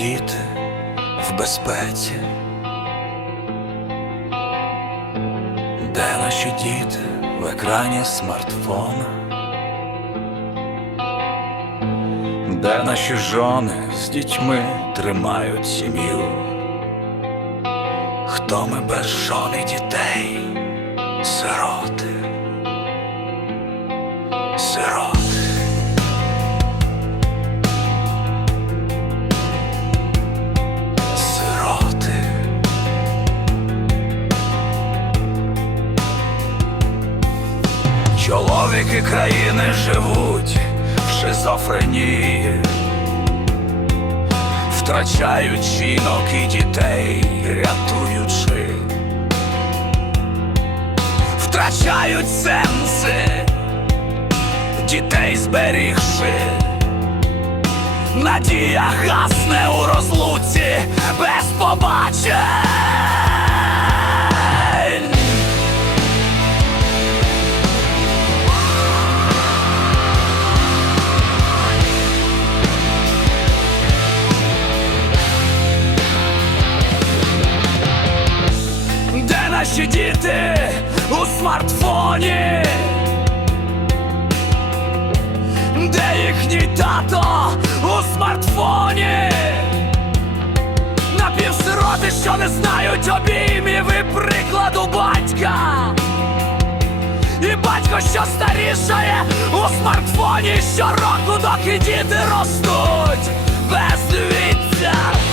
діти в безпеці? Де наші діти в екрані смартфона? Де наші жони з дітьми тримають сім'ю? Хто ми без жони дітей? Сироти. Сироти. Чоловіки країни живуть в шизофренії, втрачають жінок і дітей, рятуючи, втрачають сенси, дітей зберігши. Надія гасне у розлуці без побачень. Наші діти у смартфоні? Де їхній тато у смартфоні? Напівсироти, що не знають обіймів і прикладу батька. І батько, що старішає у смартфоні щороку, доки діти ростуть без віці.